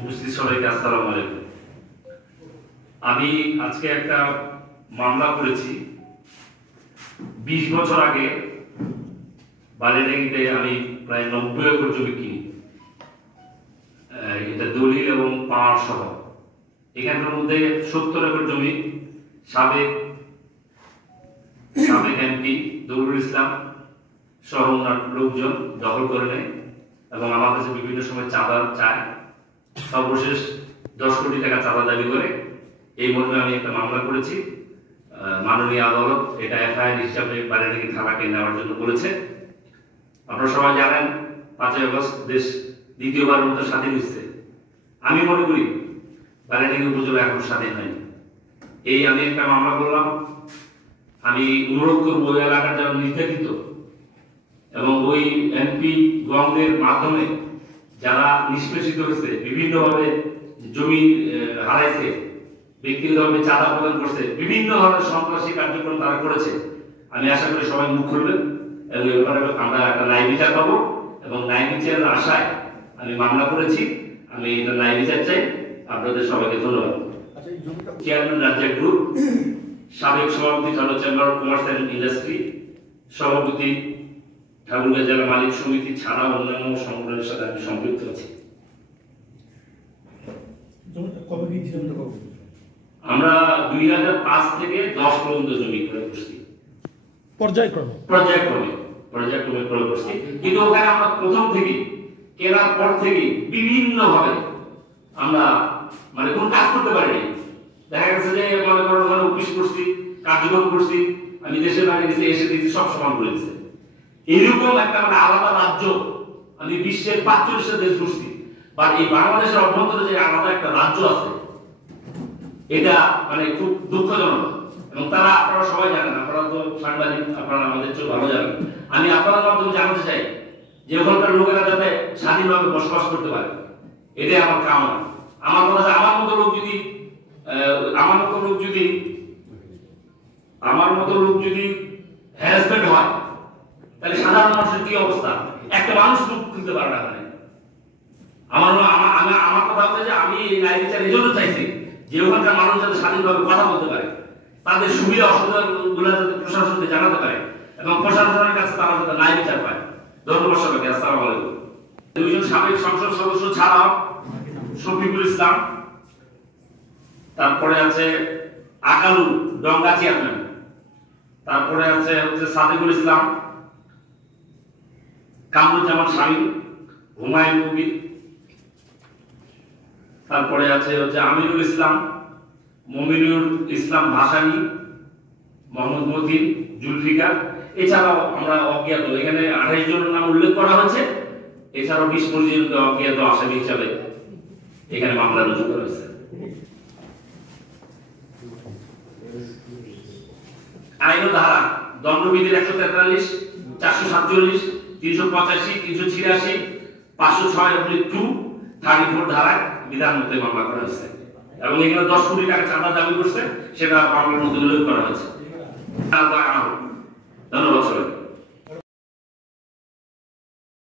উপস্থিত সবাইকে আসসালামু আলাইকুম। আমি আজকে একটা মামলা করেছি। 20 বছর আগে বালিডাঙ্গিতে আমি প্রায় 90 একর জমি কিনি, এটা দলিল এবং পাওয়ার সহ। এখানকার মধ্যে 70 একর জমি সাবেক এমপি দৌলুল ইসলাম সহ ওনার লোকজন দখল করে নেয় এবং আমার কাছে বিভিন্ন সময় চাঁদা চায়। সর্বশেষ 10 কোটি টাকা চাঁদা দাবি করে এই মর্মে আমি একটা মামলা করেছি। মাননীয় আদালত এটা এফআইআর হিসাবে বালিডাঙ্গি থানাকে নেওয়ার জন্য বলেছে। আপনারা সবাই জানেন 5ই আগস্ট দেশ দ্বিতীয়বারের মতো স্বাধীন হয়েছে। আমি মনে করি বালিডাঙ্গি উপজেলা এখন স্বাধীন হয়নি। আমি একটা মামলা করলাম। আমি অনুরোধ করবো ওই এলাকার যারা নির্যাতিত এবং ওই এমপি গণদের মাধ্যমে যারা নিষ্পেষিত হয়েছে, বিভিন্নভাবে জমি হারাইছে, ব্যক্তিগতভাবে চাঁদা প্রদান করছে, বিভিন্ন ধরনের সন্ত্রাসী কার্যক্রম তারা করেছে। আমি আশা করি সবাই মুখ খুলবেন এবং এ ব্যাপারে আমরা একটা ন্যায় বিচার পাবো এবং ন্যায় বিচারের আশায় আমি মামলা করেছি। আমি এটা ন্যায় বিচার চাই। আপনাদের সবাইকে ধন্যবাদ। চেয়ারম্যান রাজ্জাক গ্রুপ, সাবেক সভাপতি চলো chamber of commerce and industry, সভাপতি ঠাকুরগাঁ জেলা মালিক সমিতি ছাড়া অন্যান্য সংগঠনের সাথে আমি সম্পৃক্ত আছি। আমরা 2005 থেকে 10 পর্যন্ত জমি ক্রয় করছি, পর্যায়ক্রমে ক্রয় করছি। কিন্তু ওখানে আমরা প্রথম থেকে কেনার পর থেকে বিভিন্ন ভাবে আমরা কোন কাজ করতে পারিনি। দেখা গেছে যে মনে করো অফিস করছি, কার্যক্রম করছি, আমি দেশের বাইরে গেছি, এসে দিয়েছি, সব সমান করে দিচ্ছে। এরকম একটা আলাদা রাজ্য আমি বিশ্বের 45টা দেশ ঘুরছি, বা এই বাংলাদেশের অভ্যন্তরে যে আলাদা একটা রাজ্য আছে, এটা খুব দুঃখজনক। এবং তারা আপনারা সবাই জানেন, আপনারা তো সাংবাদিক, আপনারা আমাদের চেয়ে ভালো জানেন। আমি আপনাদের মাধ্যমে জানাতে চাই যে ওখানকার লোকেরা যাতে স্বাধীনভাবে বসবাস করতে পারে, এটাই আমার কামনা। আমার কথা আছে, আমার মতো লোক যদি হ্যারাসমেন্ট হয়, তাহলে সাধারণ মানুষের কি অবস্থা? একটা মানুষ মুখ খুলতে পারে না। আমার কথা হচ্ছে যে আমি এই ন্যায় বিচার এই জন্য চাইছি যে ওখানকার মানুষ যাতে স্বাধীনভাবে কথা বলতে পারে, তাদের সুবিধা অসুবিধা গুলো যাতে প্রশাসনকে জানাতে পারে এবং প্রশাসনের কাছে তারা যাতে ন্যায় বিচার পায়। ধন্যবাদ সবাইকে। আসসালামু আলাইকুম। 2 জন সাবেক সংসদ সদস্য ছাড়াও শফিকুল ইসলাম, তারপরে আছে আকালু ডঙ্গা চেয়ারম্যান, তারপরে আছে সাদেকুল ইসলাম, কামরুজ্জামান শামীম, হুমায়ুন কবির, তারপরে আছে আমিরুল ইসলাম, মমিনুল ইসলাম ভাসানী, মোহাম্মদ মতিন, জুলফিকার। এছাড়াও আমরা অজ্ঞাত, এখানে 28 জনের নাম উল্লেখ করা হয়েছে। এছাড়াও 20-25 জনকে অজ্ঞাত আসামি হিসাবে এখানে মামলা রুজু করা হয়েছে। আইন ধারা দণ্ডবিধির 143, 447, 385, 386, 506(2), 34 ধারায় বিধান মতে মামলা করা হয়েছে এবং এখানে 10 কোটি টাকা চাঁদা দাবি করছে, সেটা মামলার মধ্যে উল্লেখ করা হয়েছে। ধন্যবাদ সবাই।